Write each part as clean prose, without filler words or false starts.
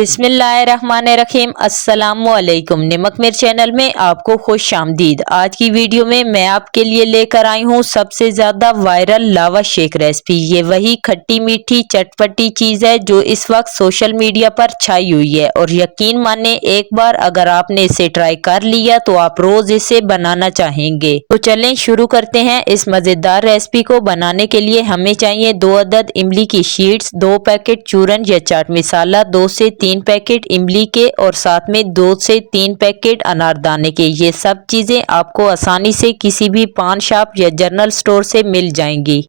बिस्मिल्लाहिर्रहमानिर्रहीम। अस्सलामुअलैकुम। नमक मिर्च चैनल में आपको खुश आमदीद। आज की वीडियो में मैं आपके लिए लेकर आई हूँ सबसे ज़्यादा वायरल लावा शेक रेसिपी। ये वही खट्टी मीठी चटपटी चीज़ है जो इस वक्त सोशल मीडिया पर छाई हुई है और यकीन माने एक बार अगर आपने इसे ट्राई कर लिया तो आप रोज़ इसे बनाना चाहेंगे। तो चलें शुरू करते हैं। इस मज़ेदार रेसिपी को बनाने के लिए हमें चाहिए 2 अदद इमली की शीट्स, 2 पैकेट चूरन या चाट मसाला, 2 से 3 पैकेट इमली के और साथ में 2 से 3 पैकेट अनारदाने के। ये सब चीज़ें आपको आसानी से किसी भी पान शॉप या जनरल स्टोर से मिल जाएंगी।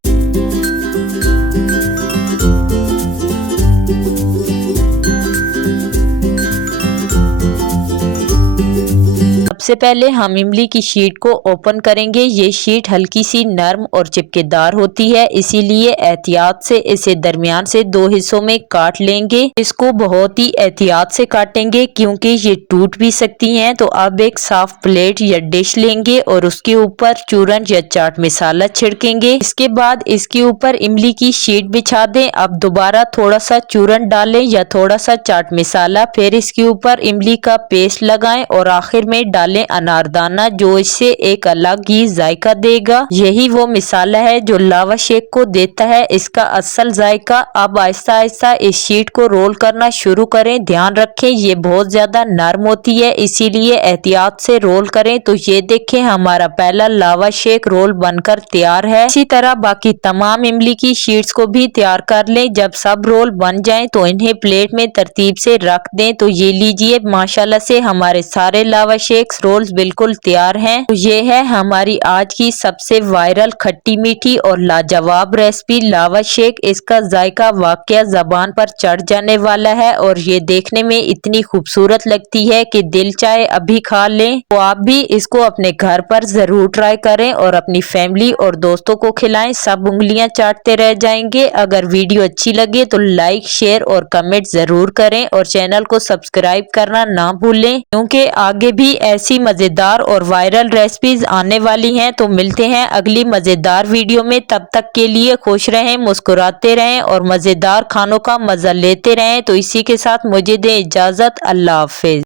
सबसे पहले हम इमली की शीट को ओपन करेंगे। ये शीट हल्की सी नरम और चिपकेदार होती है, इसीलिए एहतियात से इसे दरमियान से 2 हिस्सों में काट लेंगे। इसको बहुत ही एहतियात से काटेंगे क्योंकि ये टूट भी सकती हैं। तो अब एक साफ प्लेट या डिश लेंगे और उसके ऊपर चूरन या चाट मसाला छिड़केंगे। इसके बाद इसके ऊपर इमली की शीट बिछा दें। अब दोबारा थोड़ा सा चूरन डालें या थोड़ा सा चाट मसाला, फिर इसके ऊपर इमली का पेस्ट लगाएं और आखिर में डालें अनारदाना जो इससे एक अलग ही जायका देगा। यही वो मसाला है जो लावा शेक को देता है इसका असल जायका। अब आहिस्ता आहिस्ता इस शीट को रोल करना शुरू करें। ध्यान रखें ये बहुत ज्यादा नरम होती है, इसीलिए एहतियात से रोल करें। तो ये देखें हमारा पहला लावा शेक रोल बनकर तैयार है। इसी तरह बाकी तमाम इमली की शीट्स को भी तैयार कर लें। जब सब रोल बन जाएं तो इन्हें प्लेट में तरतीब से रख दें। तो ये लीजिए माशाल्लाह से हमारे सारे लावा शेक रोल्स बिल्कुल तैयार हैं। तो ये है हमारी आज की सबसे वायरल खट्टी मीठी और लाजवाब रेसिपी लावा शेक। इसका जायका वाकया जबान पर चढ़ जाने वाला है और ये देखने में इतनी खूबसूरत लगती है कि दिल चाहे अभी खा लें। तो आप भी इसको अपने घर पर जरूर ट्राई करें और अपनी फैमिली और दोस्तों को खिलाएं। सब उंगलियां चाटते रह जाएंगे। अगर वीडियो अच्छी लगे तो लाइक शेयर और कमेंट जरूर करें और चैनल को सब्सक्राइब करना ना भूलें क्योंकि आगे भी ऐसी मजेदार और वायरल रेसिपीज आने वाली हैं। तो मिलते हैं अगली मजेदार वीडियो में। तब तक के लिए खुश रहें, मुस्कुराते रहें और मजेदार खानों का मजा लेते रहें। तो इसी के साथ मुझे दें इजाजत। अल्लाह हाफिज।